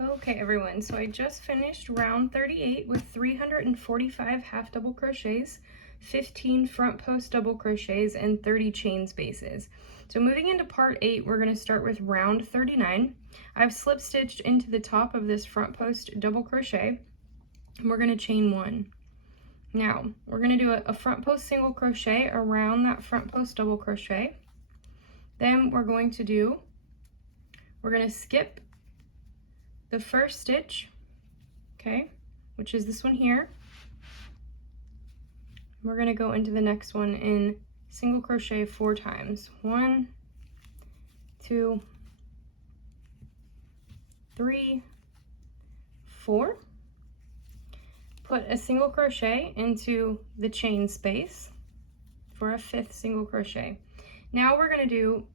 Okay everyone, so I just finished round 38 with 345 half double crochets, 15 front post double crochets, and 30 chain spaces. So moving into part 8, we're going to start with round 39. I've slip stitched into the top of this front post double crochet, and we're going to chain 1. Now we're going to do a front post single crochet around that front post double crochet. Then we're going to skip the first stitch, okay, which is this one here. We're going to go into the next one in single crochet 4 times. 1, 2, 3, 4. Put a single crochet into the chain space for a 5th single crochet. Now we're going to do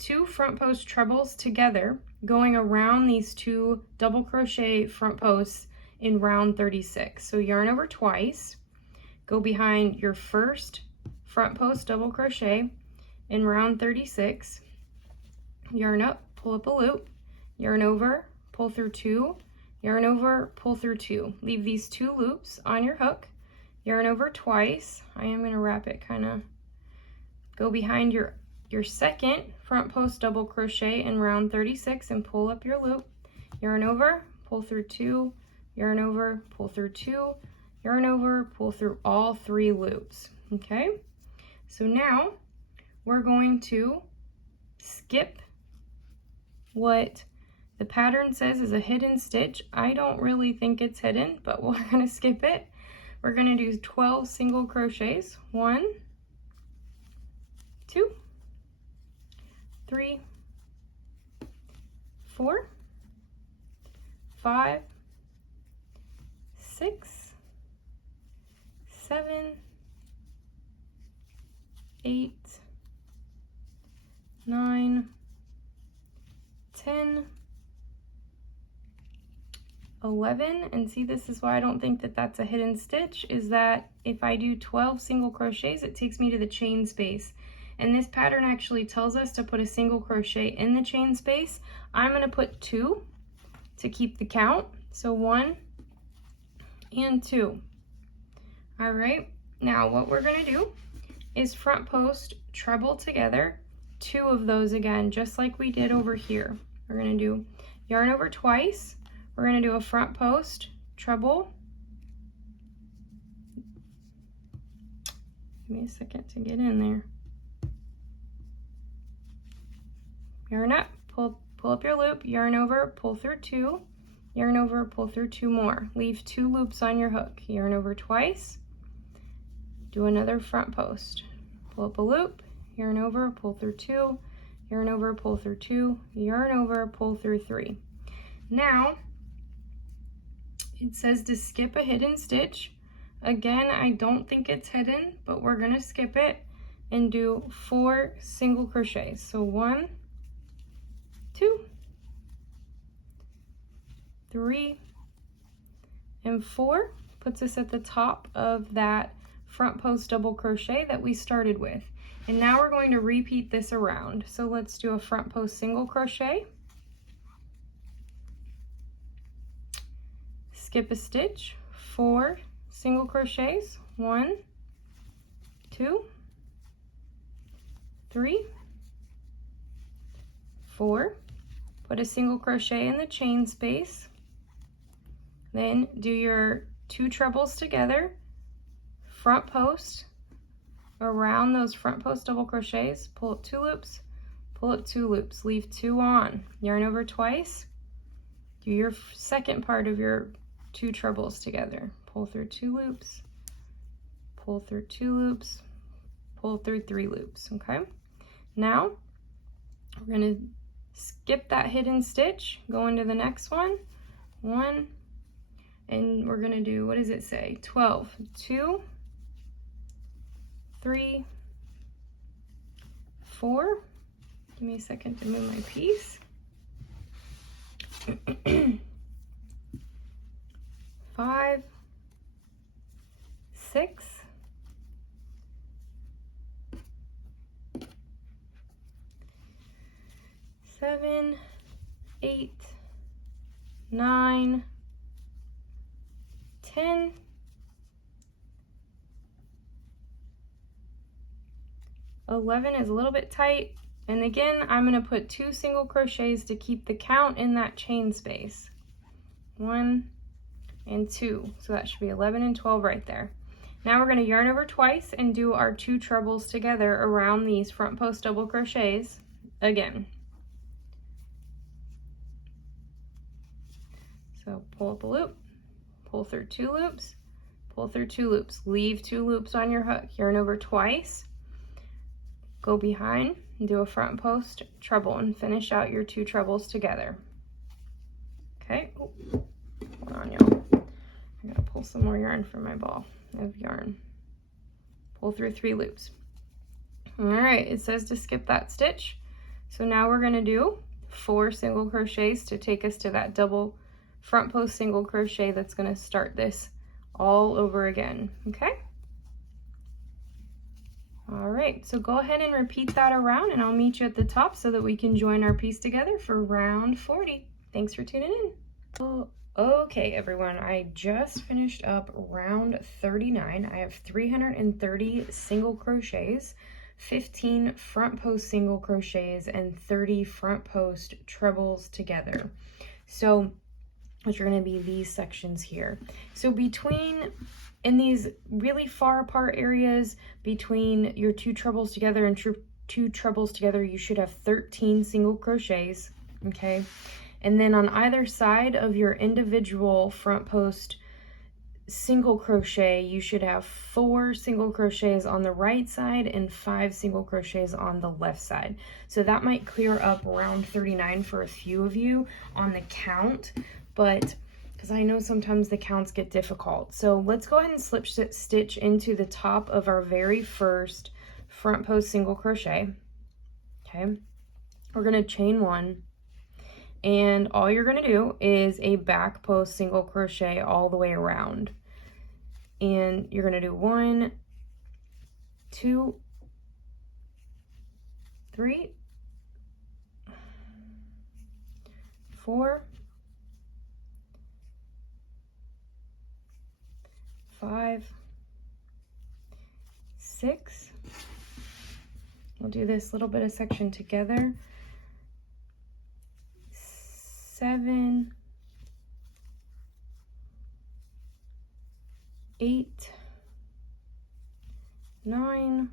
2 front post trebles together, going around these 2 double crochet front posts in round 36. So yarn over twice, go behind your first front post double crochet in round 36, yarn up, pull up a loop, yarn over, pull through 2, yarn over, pull through 2. Leave these 2 loops on your hook, yarn over twice. I am going to wrap it kind of, go behind your second front post double crochet in round 36 and pull up your loop, yarn over, pull through 2, yarn over, pull through 2, yarn over, pull through all 3 loops. Okay, so now we're going to skip what the pattern says is a hidden stitch. I don't really think it's hidden, but we're going to skip it. We're going to do 12 single crochets. 1, 2, 3, 4, 5, 6, 7, 8, 9, 10, 11, and see, this is why I don't think that that's a hidden stitch, is that if I do 12 single crochets, it takes me to the chain space. And this pattern actually tells us to put a single crochet in the chain space. I'm going to put 2 to keep the count. So 1 and 2. All right, now what we're going to do is front post treble together 2 of those again, just like we did over here. We're going to do yarn over twice. We're going to do a front post treble. Give me a second to get in there. Yarn up, pull up your loop, yarn over, pull through 2, yarn over, pull through 2 more. Leave 2 loops on your hook. Yarn over twice, do another front post. Pull up a loop, yarn over, pull through 2, yarn over, pull through 2, yarn over, pull through 3. Now, it says to skip a hidden stitch. Again, I don't think it's hidden, but we're going to skip it and do 4 single crochets. So 1, 2, 3, and 4 puts us at the top of that front post double crochet that we started with. And now we're going to repeat this around. So let's do a front post single crochet, skip a stitch, 4 single crochets, 1, 2, 3, 4, put a single crochet in the chain space, then do your 2 trebles together, front post around those front post double crochets, pull up 2 loops, pull up 2 loops, leave 2 on, yarn over twice, do your second part of your 2 trebles together, pull through 2 loops, pull through 2 loops, pull through 3 loops. Okay, now we're going to skip that hidden stitch, go into the next one, 1, and we're going to do, what does it say, 12, 2, 3, 4, give me a second to move my piece, 5, 6, 7, 8, 9, 10, 11 is a little bit tight. And again, I'm going to put 2 single crochets to keep the count in that chain space. 1 and 2. So that should be 11 and 12 right there. Now we're going to yarn over twice and do our 2 trebles together around these front post double crochets again. So pull up a loop, pull through 2 loops, pull through 2 loops, leave 2 loops on your hook, yarn over twice, go behind and do a front post treble and finish out your 2 trebles together. Okay, oh, hold on y'all, I gotta pull some more yarn from my ball of yarn. Pull through 3 loops. All right, it says to skip that stitch. So now we're gonna do 4 single crochets to take us to that double front post single crochet that's gonna start this all over again, okay? All right, so go ahead and repeat that around and I'll meet you at the top so that we can join our piece together for round 40. Thanks for tuning in. Well, okay, everyone, I just finished up round 39. I have 330 single crochets, 15 front post single crochets, and 30 front post trebles together. So, which are going to be these sections here. So in these really far apart areas between your 2 trebles together and 2 trebles together, you should have 13 single crochets, okay? And then on either side of your individual front post single crochet, you should have 4 single crochets on the right side and 5 single crochets on the left side. So that might clear up round 39 for a few of you on the count, but because I know sometimes the counts get difficult. So let's go ahead and slip stitch into the top of our very first front post single crochet. Okay, we're going to chain 1, and all you're going to do is a back post single crochet all the way around. And you're going to do 1, 2, 3, 4, 5, 6. We'll do this little bit of section together. 7, 8, 9,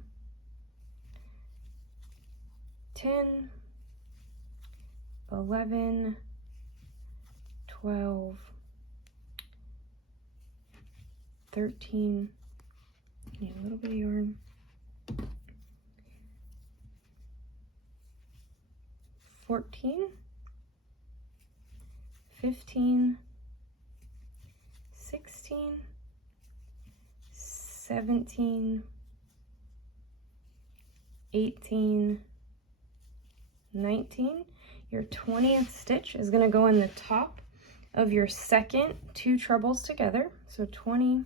10, 11, 12, 13, need a little bit of yarn, 14, 15, 16, 17, 18, 19. Your 20th stitch is going to go in the top of your second 2 trebles together. So 20,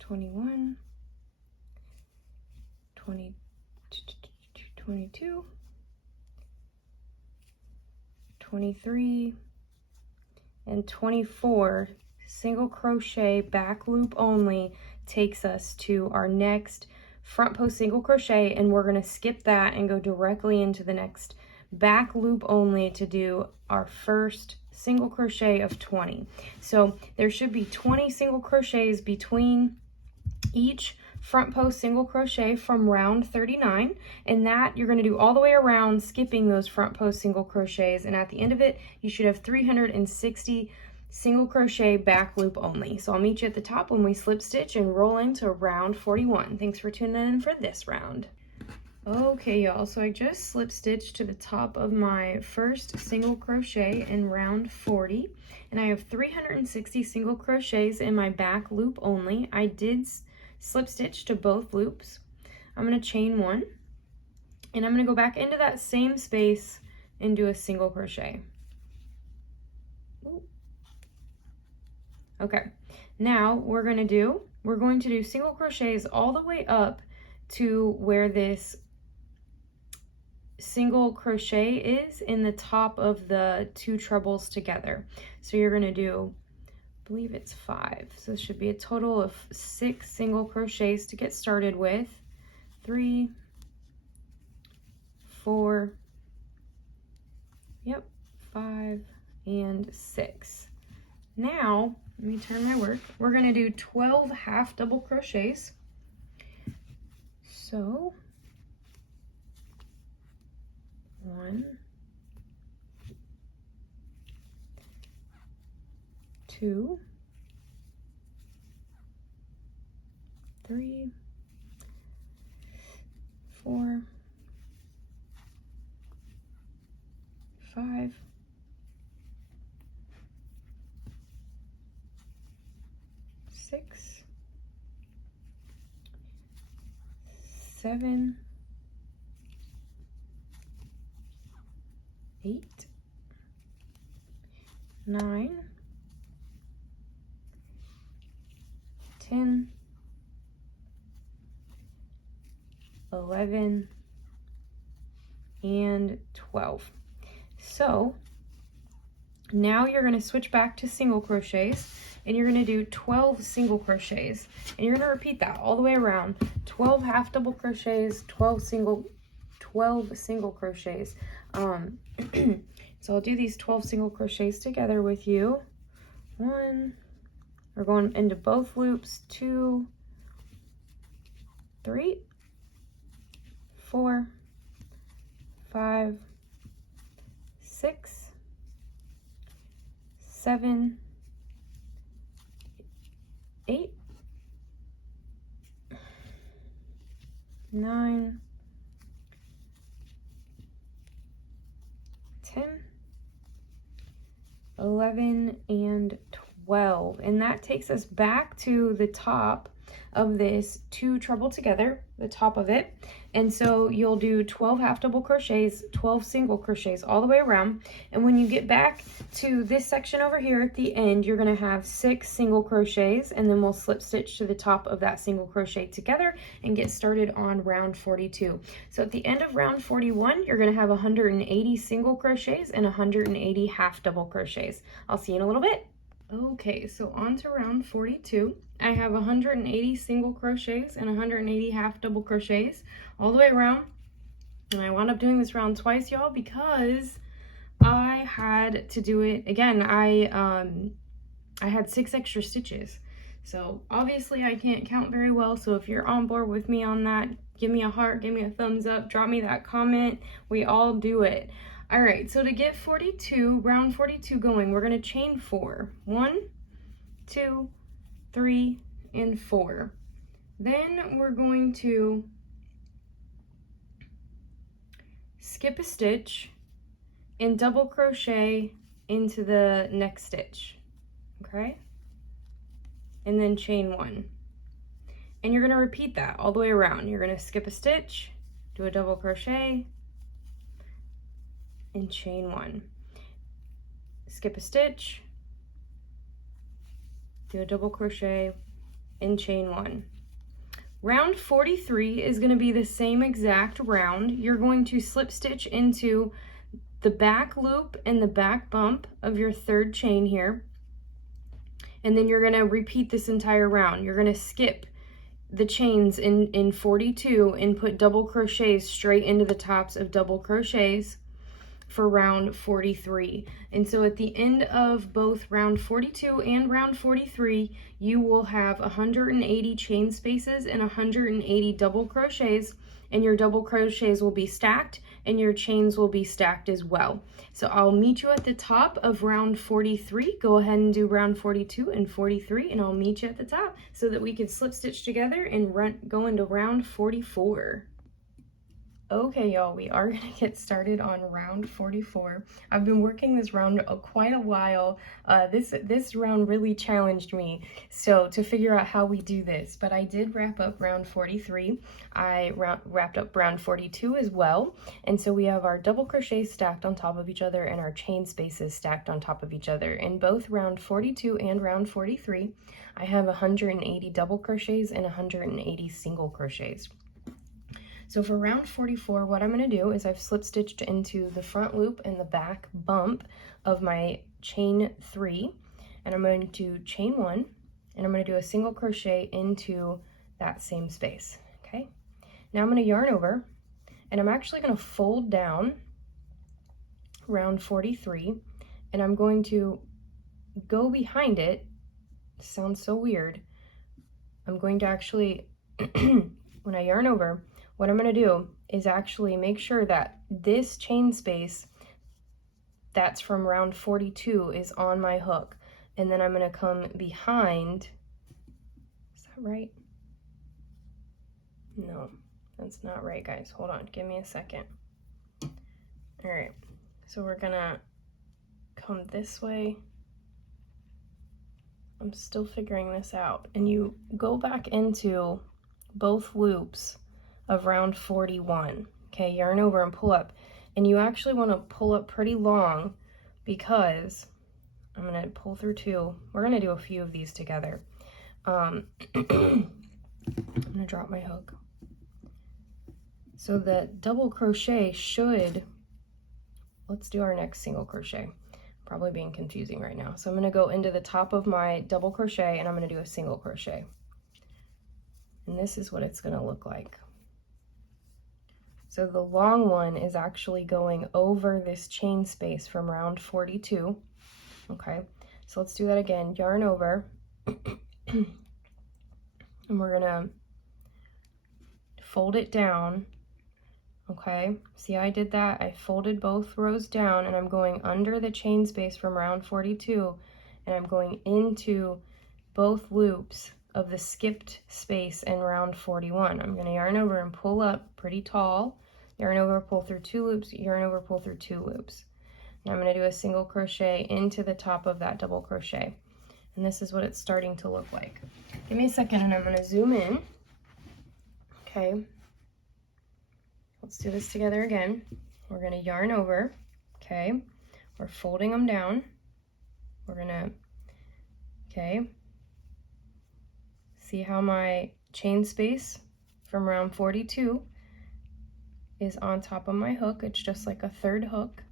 21, 22, 23, and 24 single crochet back loop only takes us to our next front post single crochet, and we're going to skip that and go directly into the next back loop only to do our first single crochet of 20. So there should be 20 single crochets between each front post single crochet from round 39, and that you're going to do all the way around, skipping those front post single crochets, and at the end of it you should have 360 single crochet back loop only. So I'll meet you at the top when we slip stitch and roll into round 41. Thanks for tuning in for this round. Okay y'all, so I just slip stitched to the top of my first single crochet in round 40, and I have 360 single crochets in my back loop only. I did slip stitch to both loops. I'm going to chain 1, and I'm going to go back into that same space and do a single crochet. Ooh. Okay, now we're going to do single crochets all the way up to where this single crochet is in the top of the 2 trebles together. So you're going to do, I believe it's 5. So this should be a total of 6 single crochets to get started with. 3, 4, yep, 5, and 6. Now, let me turn my work. We're going to do 12 half double crochets. So, 1, 2, 3, 4, 5, 6, 7, 8, 9, 10, 11, and 12. So now you're going to switch back to single crochets, and you're going to do 12 single crochets, and you're going to repeat that all the way around. 12 half double crochets, 12 single crochets. So I'll do these 12 single crochets together with you. 1, we're going into both loops. 2, 3, 4, 5, 6, 7, 8, 9, 10, 11, and 12. And that takes us back to the top of this 2 treble together, the top of it. And so you'll do 12 half double crochets, 12 single crochets all the way around. And when you get back to this section over here at the end, you're going to have 6 single crochets, and then we'll slip stitch to the top of that single crochet together and get started on round 42. So at the end of round 41, you're going to have 180 single crochets and 180 half double crochets. I'll see you in a little bit. Okay, so on to round 42. I have 180 single crochets and 180 half double crochets all the way around. And I wound up doing this round twice, y'all, because I had to do it again. I had 6 extra stitches. So obviously I can't count very well. So if you're on board with me on that, give me a heart, give me a thumbs up, drop me that comment. We all do it. All right, so to get round 42 going, we're going to chain 4. 1, 2, 3, and 4. Then we're going to skip a stitch and double crochet into the next stitch, okay? And then chain 1. And you're going to repeat that all the way around. You're going to skip a stitch, do a double crochet, and chain 1. Skip a stitch, do a double crochet, and chain 1. Round 43 is going to be the same exact round. You're going to slip stitch into the back loop and the back bump of your 3rd chain here, and then you're going to repeat this entire round. You're going to skip the chains in 42 and put double crochets straight into the tops of double crochets for round 43. And so at the end of both round 42 and round 43, you will have 180 chain spaces and 180 double crochets, and your double crochets will be stacked and your chains will be stacked as well. So I'll meet you at the top of round 43. Go ahead and do round 42 and 43, and I'll meet you at the top so that we can slip stitch together and go into round 44. Okay, y'all, we are gonna get started on round 44. I've been working this round quite a while. This round really challenged me, so to figure out how we do this. But I did wrap up round 43. I wrapped up round 42 as well. And so we have our double crochets stacked on top of each other and our chain spaces stacked on top of each other. In both round 42 and round 43, I have 180 double crochets and 180 single crochets. So for round 44, what I'm going to do is I've slip stitched into the front loop and the back bump of my chain 3, and I'm going to chain 1, and I'm going to do a single crochet into that same space. Okay, now I'm going to yarn over, and I'm actually going to fold down round 43, and I'm going to go behind it. Sounds so weird. I'm going to actually when I yarn over, what I'm going to do is actually make sure that this chain space that's from round 42 is on my hook, and then I'm going to come behind. Is that right? No, that's not right, guys. Hold on, give me a second. All right, so we're gonna come this way. I'm still figuring this out, and you go back into both loops of round 41. Okay, yarn over and pull up, and you actually want to pull up pretty long, because I'm going to pull through 2. We're going to do a few of these together. I'm going to drop my hook. So the double crochet should, let's do our next single crochet. Probably being confusing right now. So I'm going to go into the top of my double crochet, and I'm going to do a single crochet. And this is what it's going to look like. So the long one is actually going over this chain space from round 42. Okay, so let's do that again. Yarn over, and we're gonna fold it down. Okay, see how I did that? I folded both rows down, and I'm going under the chain space from round 42, and I'm going into both loops of the skipped space in round 41. I'm going to yarn over and pull up pretty tall, yarn over, pull through 2 loops, yarn over, pull through 2 loops. Now I'm going to do a single crochet into the top of that double crochet, and this is what it's starting to look like. Give me a second, and I'm going to zoom in. Okay, let's do this together again. We're going to yarn over. Okay, we're folding them down. We're going to, okay, see how my chain space from round 42 is on top of my hook. It's just like a third hook.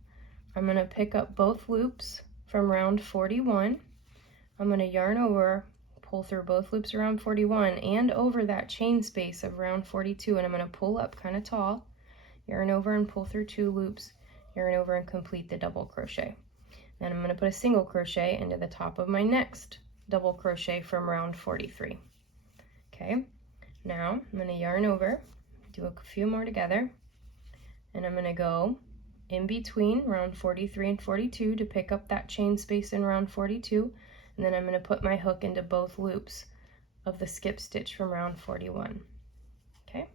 I'm going to pick up both loops from round 41. I'm going to yarn over, pull through both loops around 41 and over that chain space of round 42, and I'm going to pull up kind of tall, yarn over and pull through 2 loops, yarn over and complete the double crochet. Then I'm going to put a single crochet into the top of my next double crochet from round 43. Okay, now I'm going to yarn over, do a few more together, and I'm going to go in between round 43 and 42 to pick up that chain space in round 42, and then I'm going to put my hook into both loops of the skip stitch from round 41. Okay,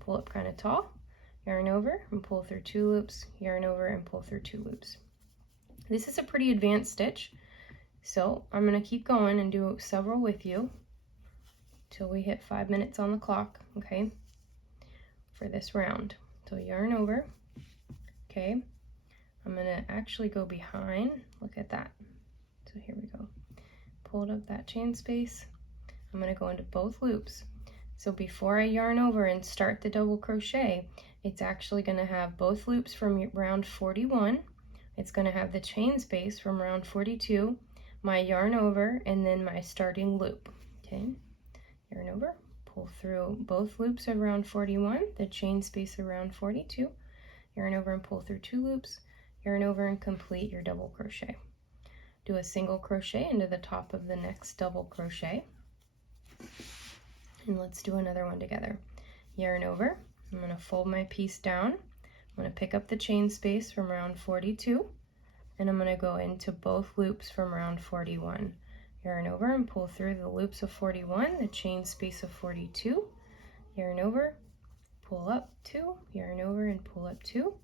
pull up kind of tall, yarn over and pull through 2 loops, yarn over and pull through 2 loops. This is a pretty advanced stitch, so I'm going to keep going and do several with you till we hit 5 minutes on the clock, okay, for this round. So yarn over. Okay, I'm going to actually go behind. Look at that. So here we go. Pulled up that chain space. I'm going to go into both loops. So before I yarn over and start the double crochet, it's actually going to have both loops from round 41. It's going to have the chain space from round 42, my yarn over, and then my starting loop. Okay, yarn over, pull through both loops of round 41, the chain space around 42, yarn over and pull through 2 loops, yarn over and complete your double crochet. Do a single crochet into the top of the next double crochet, and let's do another one together. Yarn over, I'm going to fold my piece down, I'm going to pick up the chain space from round 42, and I'm going to go into both loops from round 41. Yarn over and pull through the loops of 41, the chain space of 42, yarn over, pull up 2, yarn over and pull up 2,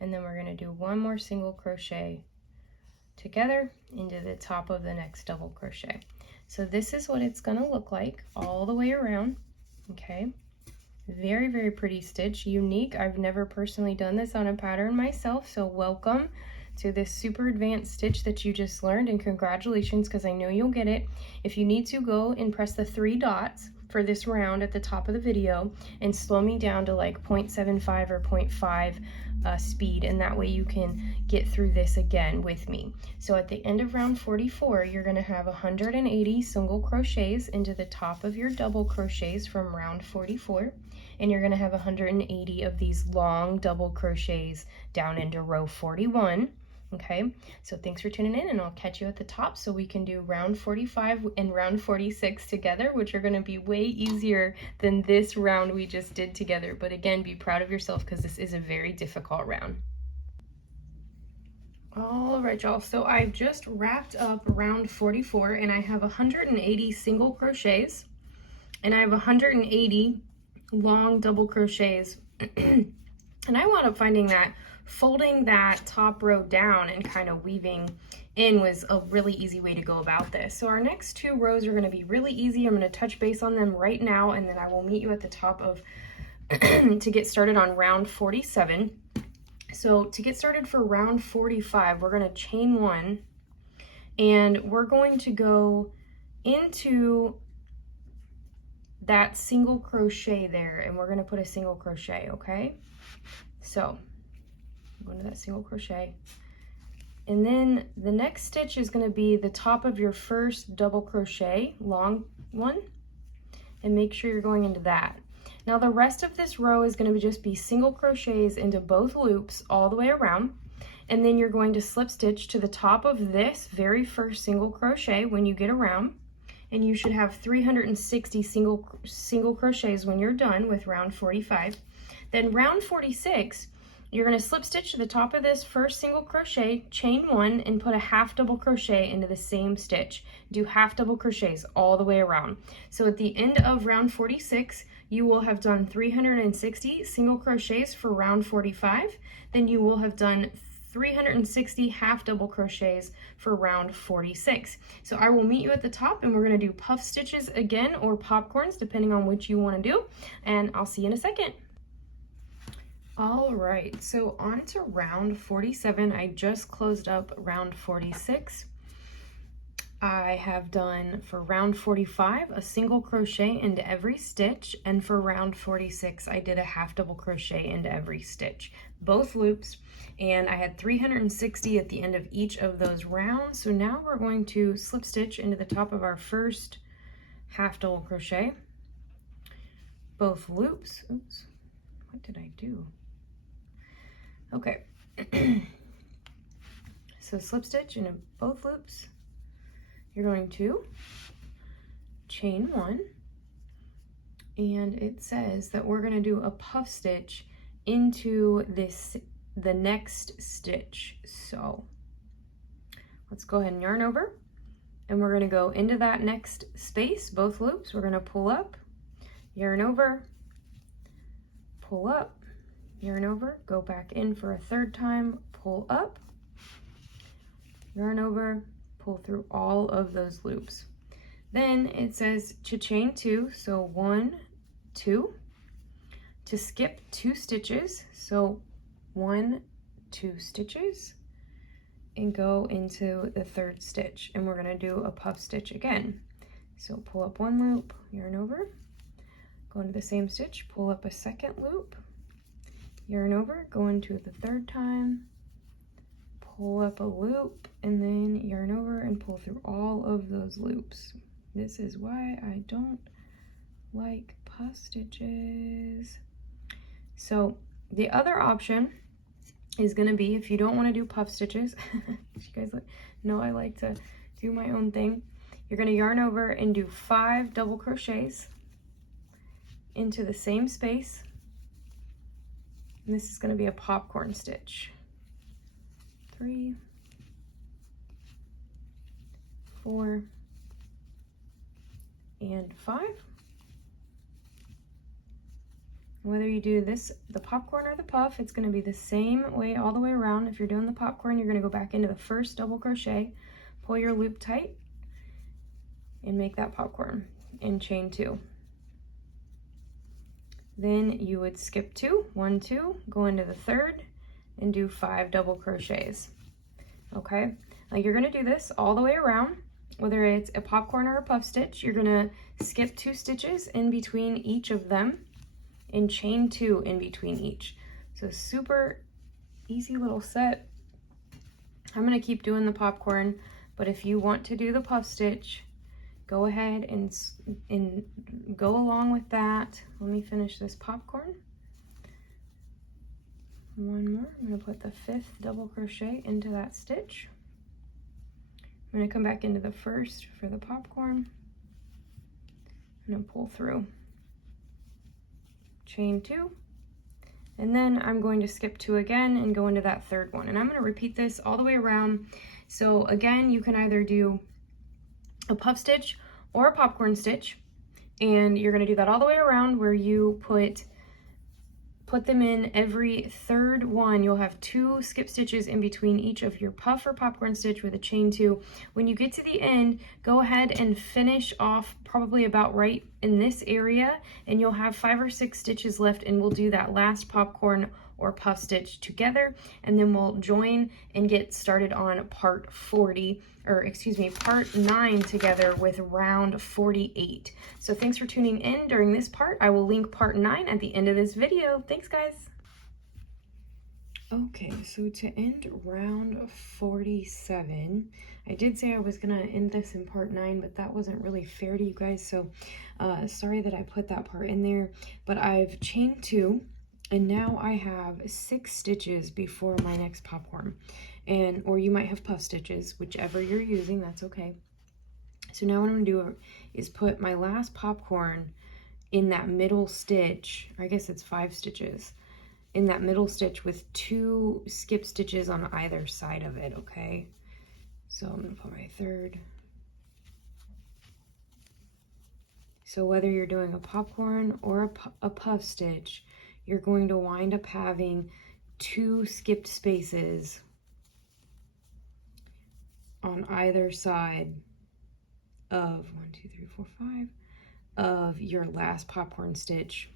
and then we're going to do one more single crochet together into the top of the next double crochet. So this is what it's going to look like all the way around. Okay, very, very pretty stitch, unique. I've never personally done this on a pattern myself, so welcome to this super advanced stitch that you just learned, and congratulations, because I know you'll get it. If you need to, go and press the 3 dots for this round at the top of the video and slow me down to like 0.75 or 0.5 speed, and that way you can get through this again with me. So at the end of round 44, you're going to have 180 single crochets into the top of your double crochets from round 44, and you're going to have 180 of these long double crochets down into row 41. Okay, so thanks for tuning in, and I'll catch you at the top so we can do round 45 and round 46 together, which are going to be way easier than this round we just did together. But again, be proud of yourself because this is a very difficult round. All right, y'all, so I've just wrapped up round 44, and I have 180 single crochets, and I have 180 long double crochets. And I wound up finding that folding that top row down and kind of weaving in was a really easy way to go about this. So our next two rows are going to be really easy. I'm going to touch base on them right now, and then I will meet you at the top of to get started on round 47. So to get started for round 45, we're going to chain one, and we're going to go into that single crochet there, and we're going to put a single crochet. Okay, so go into that single crochet, and then the next stitch is going to be the top of your first double crochet, long one, and make sure you're going into that. Now the rest of this row is going to just be single crochets into both loops all the way around, and then you're going to slip stitch to the top of this very first single crochet when you get around, and you should have 360 single crochets when you're done with round 45. Then round 46, you're going to slip stitch to the top of this first single crochet, chain one, and put a half double crochet into the same stitch. Do half double crochets all the way around. So at the end of round 46, you will have done 360 single crochets for round 45. Then you will have done 360 half double crochets for round 46. So I will meet you at the top, and we're going to do puff stitches again, or popcorns, depending on which you want to do, and I'll see you in a second. All right, so on to round 47. I just closed up round 46. I have done for round 45 a single crochet into every stitch, and for round 46 I did a half double crochet into every stitch, both loops, and I had 360 at the end of each of those rounds. So now we're going to slip stitch into the top of our first half double crochet, both loops. Oops, what did I do? Okay, so slip stitch into both loops. You're going to chain one, and it says that we're going to do a puff stitch into the next stitch. So let's go ahead and yarn over, and we're going to go into that next space, both loops. We're going to pull up, yarn over, pull up, yarn over, go back in for a third time, pull up, yarn over, pull through all of those loops. Then it says to chain two, so 1, 2, to skip 2 stitches, so 1, 2 stitches, and go into the third stitch, and we're going to do a puff stitch again. So pull up 1 loop, yarn over, go into the same stitch, pull up a second loop, yarn over, go into the third time, pull up a loop, and then yarn over and pull through all of those loops. This is why I don't like puff stitches. So the other option is going to be, if you don't want to do puff stitches, you guys know I like to do my own thing, you're going to yarn over and do 5 double crochets into the same space. And this is going to be a popcorn stitch. 3, 4, and 5. Whether you do this, the popcorn or the puff, it's going to be the same way all the way around. If you're doing the popcorn, you're going to go back into the first double crochet, pull your loop tight, and make that popcorn, and chain 2. Then you would skip 2, 1, 2, go into the third, and do 5 double crochets. Okay, now you're going to do this all the way around, whether it's a popcorn or a puff stitch, you're gonna skip 2 stitches in between each of them and chain 2 in between each. So super easy little set. I'm gonna keep doing the popcorn, but if you want to do the puff stitch, go ahead and go along with that. Let me finish this popcorn. One more. I'm going to put the 5th double crochet into that stitch. I'm going to come back into the 1st for the popcorn. I'm going to pull through, chain 2, and then I'm going to skip 2 again and go into that 3rd one. And I'm going to repeat this all the way around. So again, you can either do a puff stitch or a popcorn stitch, and you're going to do that all the way around where you put them in every 3rd one. You'll have 2 skip stitches in between each of your puff or popcorn stitch with a chain 2. When you get to the end, go ahead and finish off probably about right in this area, and you'll have 5 or 6 stitches left, and we'll do that last popcorn or puff stitch together, and then we'll join and get started on part 9 together with round 48. So thanks for tuning in during this part. I will link part 9 at the end of this video. Thanks, guys. Okay, so to end round 47, I did say I was gonna end this in part 9, but that wasn't really fair to you guys, so sorry that I put that part in there, but I've chained 2, and now I have 6 stitches before my next popcorn, or you might have puff stitches, whichever you're using, that's okay. So now what I'm gonna do is put my last popcorn in that middle stitch, or I guess it's 5 stitches, in that middle stitch with 2 skip stitches on either side of it, okay? So I'm gonna put my 3rd. So whether you're doing a popcorn or a puff stitch, you're going to wind up having 2 skipped spaces on either side of 1, 2, 3, 4, 5 of your last popcorn stitch.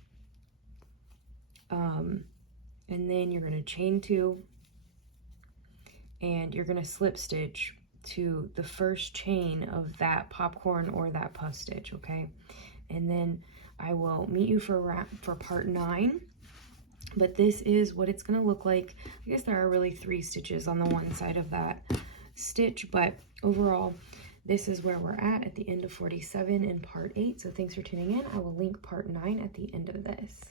And then you're going to chain 2, and you're going to slip stitch to the first chain of that popcorn or that puff stitch, okay? And then I will meet you for part 9. But this is what it's going to look like. I guess there are really 3 stitches on the one side of that stitch, but overall, this is where we're at the end of 47 in part 8. So thanks for tuning in. I will link part 9 at the end of this.